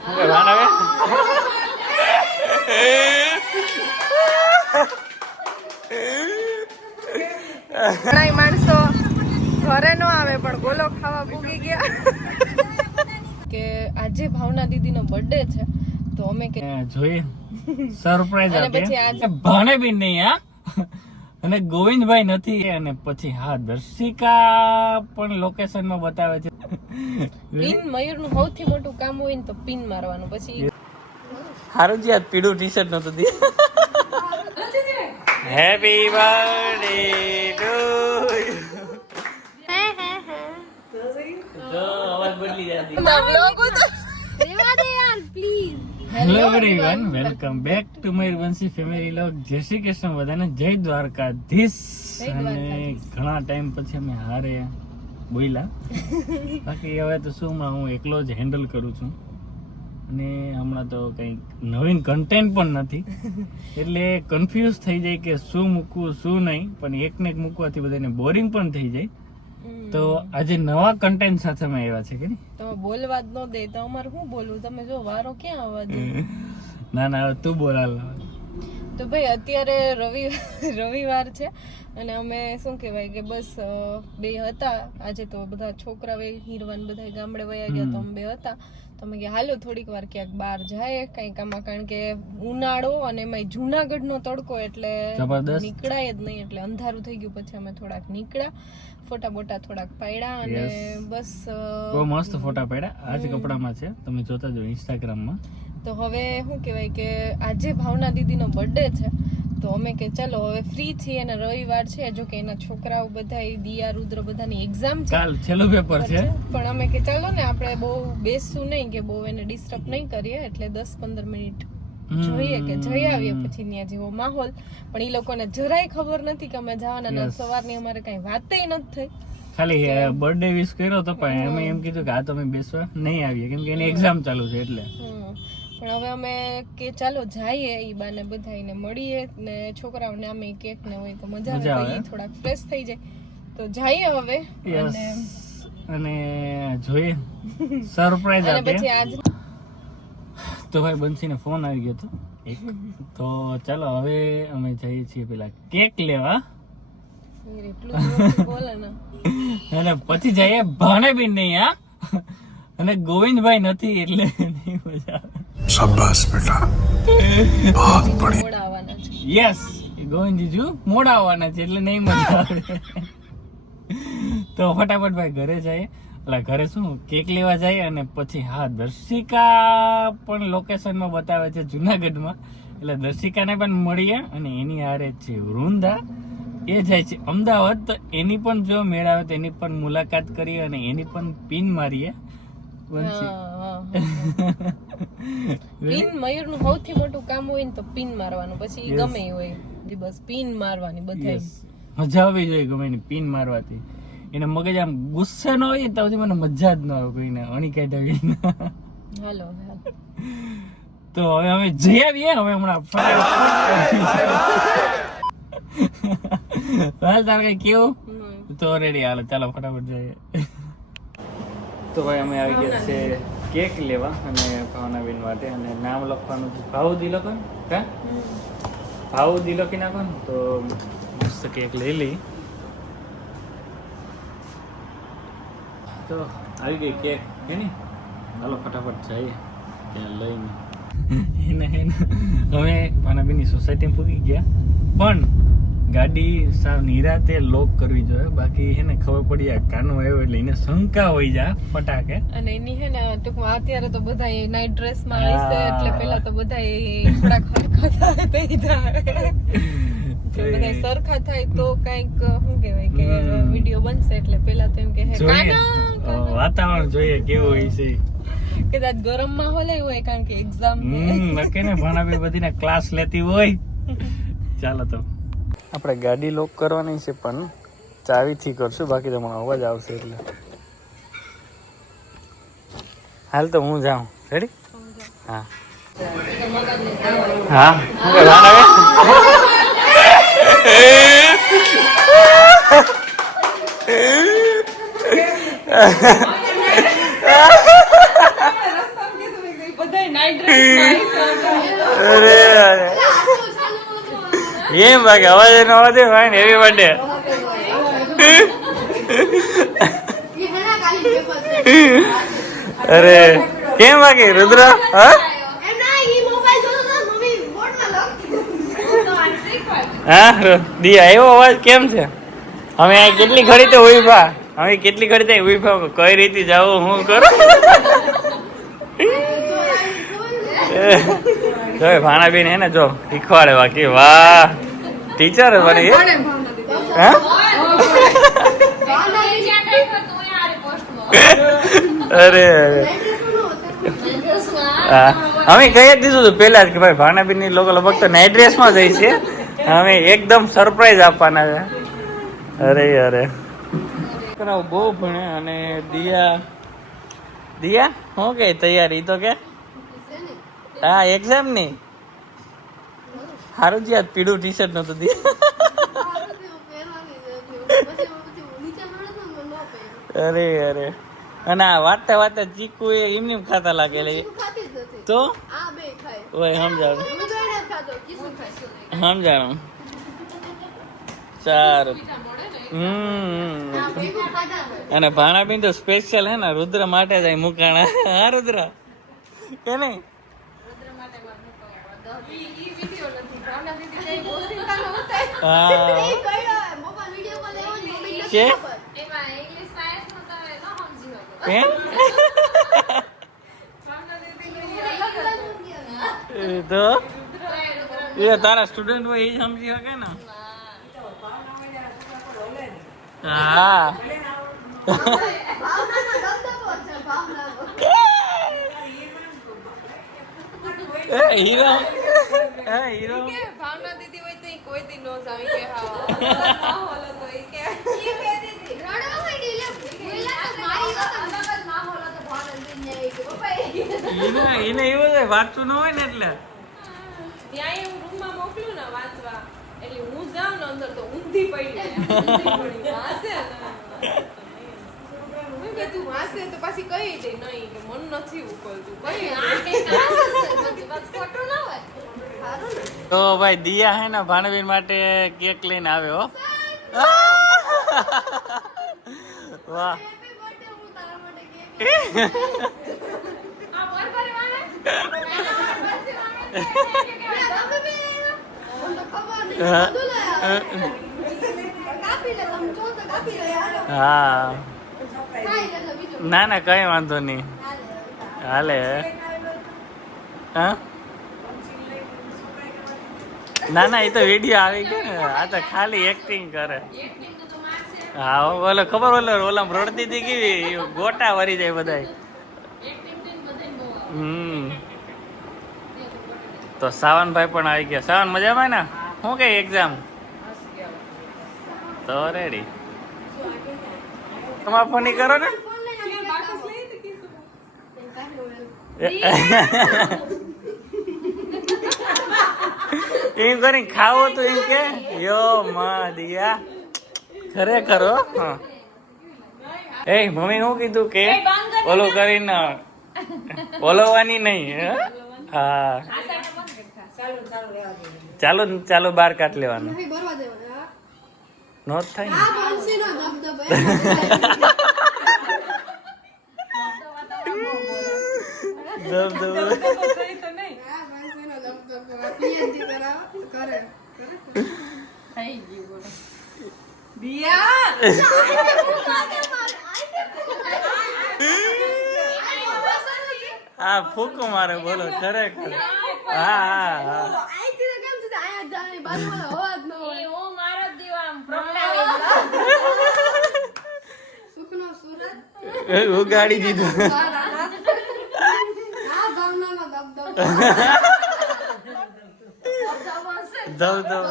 ભાન આવે ઘણા માણસો ઘરે ન આવે પણ ગોલો ખાવા ભૂગી ગયા. કે આજે ભાવના દીદીનો બર્થડે છે તો અમે કે જોઈએ સરપ્રાઈઝ આજે- ભાણે બી નહીં હા? અને ગોવિંદભાઈ નથી અને પછી હા દર્શિકા પણ લોકેશનમાં બતાવે છે. પિન મયુરનું સૌથી મોટું કામ હોય ને તો પિન મારવાનું. પછી હારું જી આજ પીળું ટી શર્ટ નતું દી હેપી બર્થડે ટુ તો અવાજ બદલી જાતી hello everyone welcome back to Mayurvanshi family log જય શ્રી કૃષ્ણ બધાને જય દ્વારકાધીશ. અને ઘણા ટાઈમ પછી અમે હારે બોલ્યા બાકી હવે તો શું હું એકલો જ હેન્ડલ કરું છું. અને હમણાં તો કંઈક નવીન કન્ટેન્ટ પણ નથી. એટલે કન્ફ્યુઝ થઈ જાય કે શું મૂકવું શું નહીં. પણ એકને એક મૂકવાથી બધાને બોરિંગ પણ થઈ જાય. તો આજે નવા કન્ટેન્ટ સાથે અમે આવ્યા છે કે નહીં? તમે બોલવા જ ન દે તો અમારે શું બોલવું? તમે જો વારો ક્યાં આવવા દે? ના ના તું બોલાલ. તો ભાઈ અત્યારે રવિ રવિવાર છે. અને અમે શું કહેવાય કે બસ બે હતા. આજે તો બધા છોકરાઓ હીરવાન બધા ગામડે વયા ગયા તો અમે બે હતા. તો અમે કે હાલો થોડીક વાર ક્યાંક બહાર જાય. કંઈક આમાં કારણ કે ઉનાળો અને એમાં જુનાગઢનો તડકો એટલે નીકળાય જ નહીં એટલે અંધારું થઈ ગયું. પછી અમે થોડાક નીકળ્યા. ફોટા બોટા થોડાક પાડ્યા અને બસ બહુ મસ્ત ફોટા પડ્યા. આજે કપડામાં છે. તમે જોતા જો ઇન્સ્ટાગ્રામમાં તો હવે શું કહેવાય કે આજે ભાવના દીદીનો બર્થડે છે. તો અમે કે ચાલો હવે ફ્રી છીએ અને રવિવાર છે જો કે એના છોકરાઓ બધા દિયા રુદ્ર બધાની એક્ઝામ છે. કાલ છેલ્લો પેપર છે. પણ અમે કે ચાલો ને આપણે બહુ બેસશું નહીં કે બહુ એને ડિસ્ટર્બ નહીં કરીએ એટલે દસ પંદર મિનિટ જોઈએ કે જઈ આવીએ પછી ત્યાં જેવો માહોલ. પણ એ લોકોને જરાય ખબર નથી કે અમે જવાના ને સવારની અમારે કઈ વાતે નથી થઈ. ખાલી બર્થડે વિશ કર્યો તો પણ અમે એમ કીધું કે આ તમે બેસવા નહીં આવીએ. કેમ કે એની એક્ઝામ ચાલુ છે એટલે. પણ હવે અમે કે ચાલો જઈએ એ બાને બધાને મળીએ ને છોકરાઓને આમે કેક ને હોય તો મજા આવે તો થોડાક ફ્રેશ થઈ જાય. તો જઈએ હવે. અને જોઈએ. સરપ્રાઈઝ આપીએ. તો ભાઈ બંસીને ફોન આવી ગયો હતો. એક. તો ચાલો હવે અમે જઈએ છીએ પેલા કેક લેવા. અને પછી જઈએ ભાણે બી નહીં હા. અને ગોવિંદભાઈ નથી એટલે નહીં મજા આવે. શાબાશ બેટા. બહુત બડી યસ ગોવિંદજીજુ મોડા આવવાના છે એટલે નહીં મજા આવે. તો ફટાફટ ભાઈ ઘરે જઈએ એટલે ઘરે શું કેક લેવા જાય અને પછી હા દર્શિકા પણ લોકેશનમાં બતાવે છે જુનાગઢમાં. એટલે દર્શિકાને પણ મળીએ અને એની હારે છે વૃંદા. એ જાય છે અમદાવાદ. તો એની પણ જો મેળાવે તો એની પણ મુલાકાત કરીએ અને એની પણ પિન મારીએ. વંશી. મયુર. મયુરનું સૌથી મોટું કામ હોય ને તો પિન મારવાનું. પછી ઈ ગમે ઈ હોય. બસ પિન મારવાની બધા મજા આવી જોઈએ ગમે ને પિન મારવાથી. એને મગજ આમ ગુસ્સે ન હોય તો મને મજા જ ન આવે કોઈને અણી કાઢ્યા હાલો. તો હવે અમે જઈ આવીએ. હવે હમણાં હાલ તારે કઈ કેવું તો રેડી હાલો ચાલો ફટાફટ જઈએ. તો ભાઈ અમે આવી ગયા છે કેક લેવા અને ભાવનાબેન માટે અને નામ લખવાનું ભાવદી લખો ને હા? ભાવદી લખી નાખો ને તો મસ્ત કેક લઈ લઈ. તો આવી ગઈ કેક, હે ને? હાલો ફટાફટ જઈએ ત્યાં લઈને. એને એને હવે ભાવનાબેનની સોસાયટીમાં પૂગી ગયા. પણ ગાડી સાવ નિરાતે લોક કરવી જોઈએ. બાકી એને ખબર પડી આ કાનો આવ્યો એટલે એને શંકા હોય જા ફટાકે. અને એની હે ને ટૂંકમાં અત્યારે તો બધા નાઇટ ડ્રેસમાં હા. એટલે પેલા તો બધા થોડાક હરખા થાય જાય બધા સરખા થાય તો કંઈક શું કહેવાય કે વીડિયો બનશે એટલે પેલા તો એમ કે વાતાવરણ જોઈએ કેવું હોય છે. કદાચ ગરમ માહોલ હોય કારણ કે એક્ઝામ હમ નક્કી ને ભણાવી બધીને ક્લાસ લેતી હોય. ચાલો તો. આપણે ગાડી લોક કરવાની છે પણ ચાવીથી કરશું બાકી તો મને અવાજ આવશે એટલે. હાલ તો હું જાઉં. રેડી હા. હા. અરે. અવાજ એનો અવાજ એમ હોય ને હેવી બર્થડે અરે કેમ વાગે રુદ્ર? હા? હા દિયા એવો અવાજ કેમ છે? અમે આ કેટલી ઘડી તો ઊભા અમે કેટલી ઘડી તો ઊભા કઈ રીતે જાવું હું કરું? જો ભાણાબેન હે ને જો શીખવાડે બાકી. વાહ. ટીચર બને. એ હા? અરે અરે. હા. અમે કહી જ દીધું હતું પેલા જ કે ભાઈ ભાણાબેનની લોકો લગભગ તો નાઇટ ડ્રેસમાં જાય છે. અમે એકદમ સરપ્રાઈઝ આપવાના છે. અરે અરે. છોકરાઓ બહુ ભણે અને દિયા. દિયા? શું કે તૈયારી? તો કે? હા એક્ઝામની. સારું યાદ પીળું ટી શર્ટ નતું દી. અરે અરે. અને આ વાતે વાતે ચીકુ એ એમની ખાતા લાગે લે. તો? ઓય સમજાવું સમજાવું સારું. હમ. અને ભાણાબીન તો સ્પેશિયલ હે ને રુદ્ર માટે જ અહીં મુકાણા. હા રુદ્ર. કે નહીં? એ તો? એ તારા સ્ટુડન્ટ હોય એ સમજી શકે ને? હા. હીરો. એ હીરો. ભાવના દીદી હોય તો ઈ કોઈ દી નો જાવી કે હા માહોલ હતો ઈ કે એને એને એવું છે વાંચતું ન હોય ને એટલે. ત્યાં એ હું રૂમમાં મોકલું ને વાંચવા એટલે હું જાઉં ને અંદર તો ઊંધી પડી વાંચે હું કે તું વાંચે તો પાછી કહી દે. નહીં કે મન નથી ઉકલતું કઈ તો ભાઈ, દિયા હે ને ભાણવીર માટે કેક લઈને આવ્યો વાહ. હા. ના ના, કઈ વાંધો નહીં. હાલે. હા? ના ના એ તો વીડિયો આવી ગયો ને. આ તો ખાલી એક્ટિંગ કરે. હા ઓલો ખબર ઓલો ઓલા રડતી હતી કેવી ગોટા વરી જાય બધા હમ. તો સાવનભાઈ પણ આવી ગયા. સાવન મજામાં ને? શું કઈ એક્ઝામ તો રેડી તમારે ફોન કરો ને. એમ કરીને ખાવો તો એમ કે યો માં દિયા. ખરેખર હો એ મમ્મી શું કીધું કે ઓલું કરીને ઓલવવાની નહીં હે? હા. ચાલો ચાલો બાર કાઢ લેવાનું. નો? જ થાય ને દબ દબ હા ફૂકો મારે બોલો ખરેખર હા હા હા. ઉગાડી દીધું. ધબ ધબ.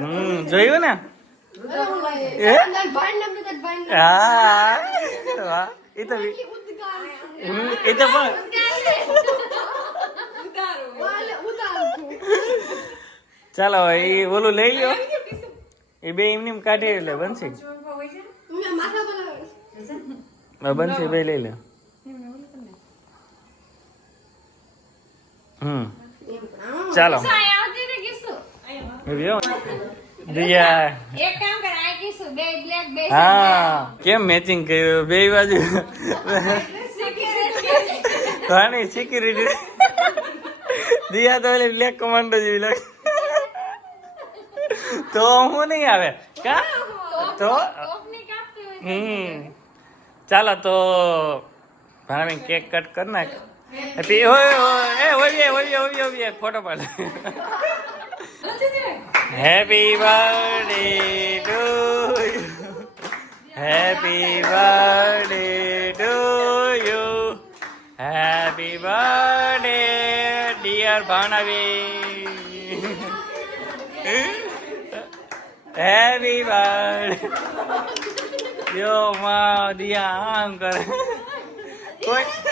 હમ જોયું ને? એ હા? એ તો એ તો પણ ચાલો એ ઓલું લઈ લ્યો. એ બે એમ કાઢી એટલે બનશે. બનશે ભાઈ લઈ લે. હમ. ચાલો. હા. કેમ મેચિંગ કર્યું? બે બાજુ. રાણી સિક્યુરિટી દિયા તો એટલે બ્લેક કમાન્ડો જેવી લાગે. તો હું નહીં આવે. કા? તો? હમ. ચાલો તો ભાણાબેન કેક કટ કરી નાખ. હેપી ઓય ઓય એ ઓય ઓય ઓય ઓય ફોટો પાડ happy birthday to happy birthday to you happy birthday dear ભાણાબી happy birthday યો માં દિયા આમ કરે કોઈ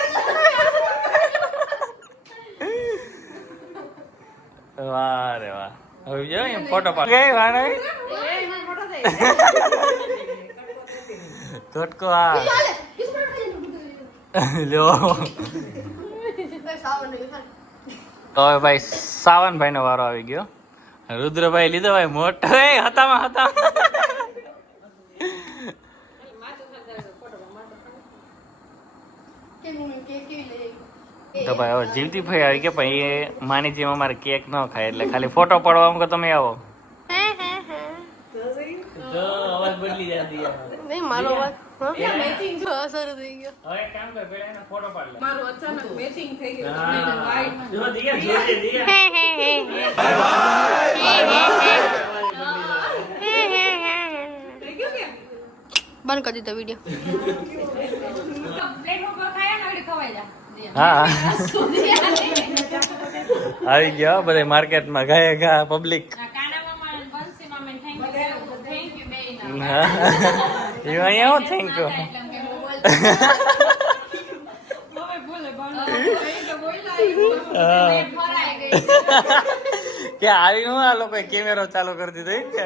વાહ રે વાહ. હવે જો એમ ફોટો પાડ. ગઈ વાણે તોટકો આ. લ્યો. હવે ભાઈ સાવનભાઈ નો વારો આવી ગયો. રુદ્રભાઈ લીધો ભાઈ મોટો. એ હતામાં હતા તો ભાઈ હવે જીવતી ભાઈ આવી કે ભાઈ એ માની જેમ અમારે કેક ન ખાય એટલે ખાલી ફોટો પડવા કે તમે આવો. બંધ કરી દીધો વીડિયો પ્લેટ ઉપર ખાયા ને વળી ખવાઈ જા હા. આવી ગયા બધા માર્કેટમાં ગયા ગયા પબ્લિક અહીંયા હું. થેન્ક યુ કે આવી હું આ લોકો કેમેરો ચાલુ કરી દીધો એમ કે?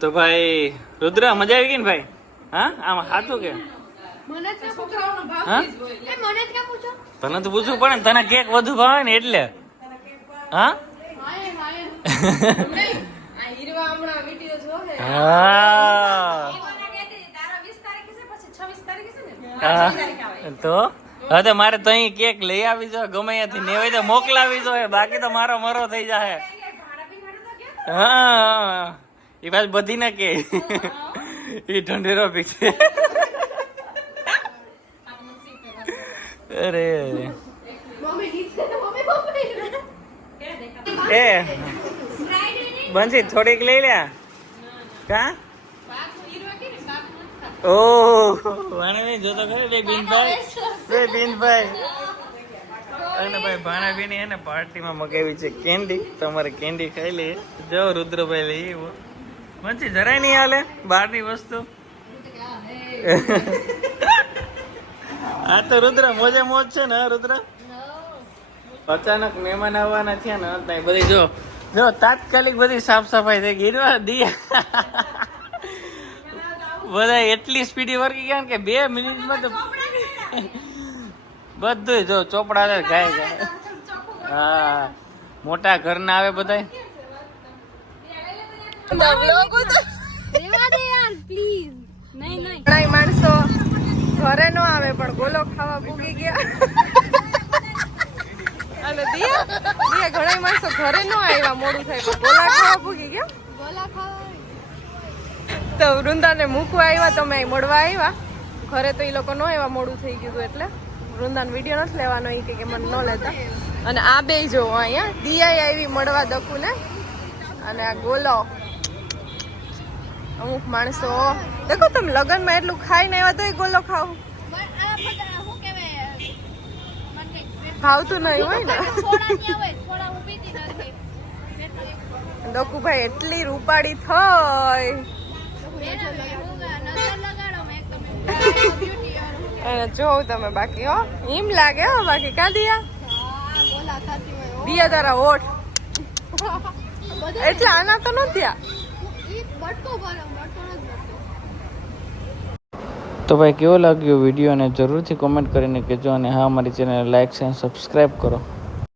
તો ભાઈ રુદ્ર મજા આવી ગઈ ને ભાઈ? હા? આમ સાચું કે? તને તો પૂછવું પડે તને કેક વધુ ભાવે ને એટલે. હા? હાય હાય નહીં આ હીરવા હમણાં વીડિયો જોવે હા. મને કહેતી હતી, તારા 20 તારીખે છે પછી 26 તારીખે છે ને હા. 26 તારીખે આવે તો હવે મારે તો કેક લઈ આવી જો ગમે ત્યાંથી નેવાય તો મોકલાવી જો બાકી તો મારો મરો થઈ જાય હા એ વાત બધી ના કે. એ ઢંઢેરો આપણે અરે. એ. બનશે થોડીક લઈ લે. કા? ઓ ભાણે જોતો ખરી બે બિનભાઈ? બે બિનભાઈ. અને ભાઈ ભાણાબીની એને પાર્ટીમાં મગાવી છે કેન્ડી. તમારે કેન્ડી ખાઈ લઈએ. જો રુદ્રભાઈ લઈ બંસી જરાય નહીં હાલે? બહારની વસ્તુ? આ તો રુદ્ર, મોજે મોજ છે ને રુદ્ર? અચાનક મહેમાન આવવાના છે ને ત્યાં બધી જો જો તાત્કાલિક બધી સાફ સફાઈ થઈ ગીરવા દિયા બધા એટલી સ્પીડી વર્કી ગયા કે બે મિનિટમાં તો બધું જો ચોપડા ને ગાય ગાય હા. મોટા ઘરના આવે બધા રેવા દે યાર પ્લીઝ નહીં નહીં. માણસો ઘરે નો આવે પણ ગોલો ખાવા ભૂગી ગયા. અને દિયા દિયા ઘણા માણસો ઘરે નો આવ્યા મોડું થાય પણ ગોલા ખાવા પૂગી ગયા. ગોલા ખાવા તો વૃંદાને મૂકવા આવ્યા તમે મળવા આવ્યા. ઘરે તો એ લોકો નો આવ્યા મોડું થઈ ગયું એટલે. વૃંદાને વીડિયો નથી લેવાનો એ કે મને ન લેતા. અને આ બે જો અહીંયા દિયા આવી મળવા દકુને અને આ ગોલો. અમુક માણસો દેખો તમે લગ્નમાં એટલું ખાઈને આવ્યા તો એ ગોલો ખાવ. ખાવતું નહીં હોય ને. દકુભાઈ એટલી રૂપાળી થઈ. અને જોઉં તમે બાકી હો. એમ લાગે હો બાકી કા દિયા? દિયા તારા હોઠ. એટલે આના તો નથી તો ભાઈ કેવો લાગ્યો વીડિયો અને જરૂરથી કોમેન્ટ કરીને કહેજો અને હા અમારી ચેનલ લાઇક અને સબસ્ક્રાઈબ કરો.